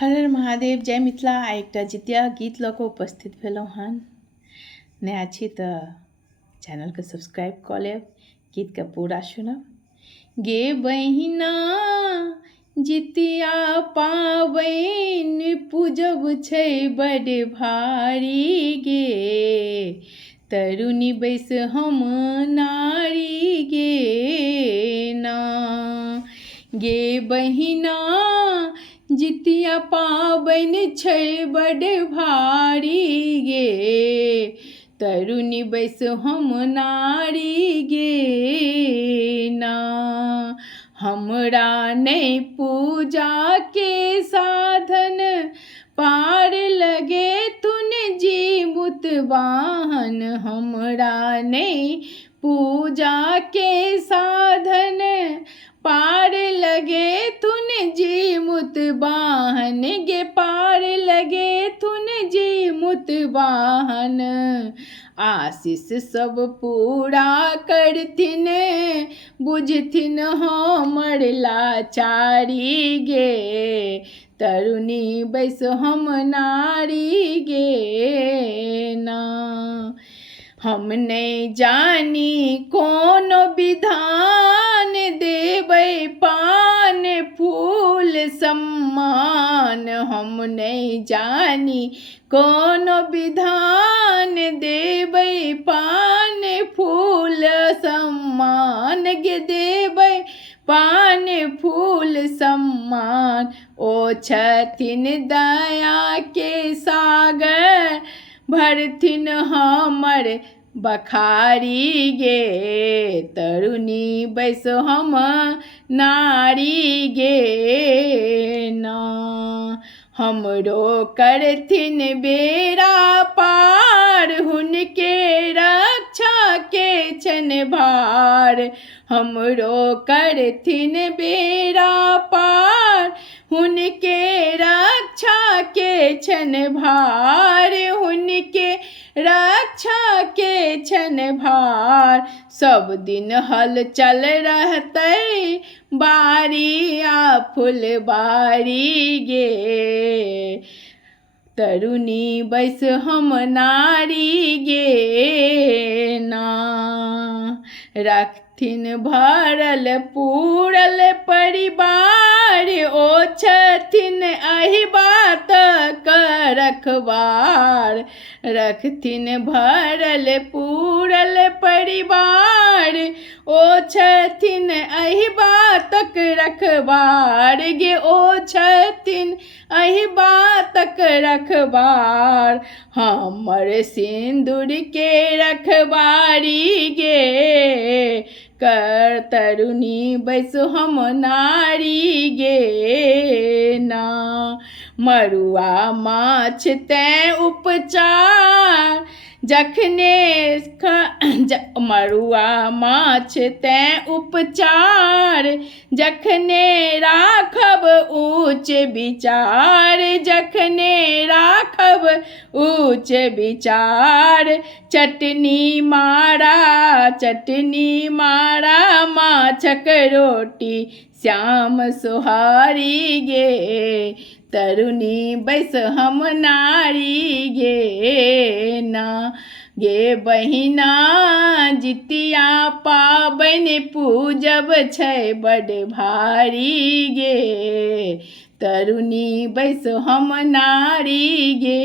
हर हर महादेव, जय मिथिला। आ एकटा जितिया गीत लऽ कऽ उपस्थित भेलहुँ हन। नया छी तऽ चैनलके सब्सक्राइब कऽ लेब, गीतके पूरा सुनब। गे बहिना जितिया पाबनि पूजब छै बड़ भारी गे, तरुणी बैस हम नारी गे ना। गे बहिना जितिया पाबनि छै बड़ भारी गे, तरुणी बैस हम नारी गे ना। हमरा नहि पूजा के साधन, पार लगे तुन जीमुत वाहन। हमरा नहीं पूजा के साधन, पार लगे तुन जीमुत वाहन गे, पार लगे तुन जीमुत वाहन। आशीष सब पूरा करथिन, बुझथिन हमर लाचारी गे, तरुणी बैस हम नारी गे ना। हम नहीं जानी कोनो विधान, देबै पान फूल सम्मान। हम नहीं जानी कोनो विधान, देबै पान फूल सम्मान गे, देबै पान फूल सम्मान। ओ छथिन दया के सागर, भरथिन हमर बखारी गे, तरुणी बैस हम नारी गे ना। हमरो करथिन बेड़ा पार, हुनके रक्षा के छन भार। हमरो करथिन बेड़ा पार, हुनके रक्षा के छन भार। हुनके रक्षा के छन भार। सब दिन हल चल रहतै बारी आ फुलबारी गे, तरुणी बैस हम नारी गे ना। रखथिन भरल पूरल परिवार, ओ छथिन एहि बातक रखवार। रखथिन भरल पूरल परिवार, ओ छथिन एहि बातक रखवार गे, ओ छथिन एहि बातक रखवार। हमर सिंदूर के रखवारी गे, कर तरुणी बैस हम नारी गे ना। मरुआ माछ तैं उपचार, जखने मरुआ माछ तैं उपचार, जखने राखब ऊँच विचार। जखने राखब ऊँच विचार, चटनी मारा माछक रोटी, श्याम सोहारी गे, तरुणी बैस हम नारी गे ना। गे बहिना जितिया पाबनि पूजब छै बड़ भारी गे, तरुणी बैस हम नारी गे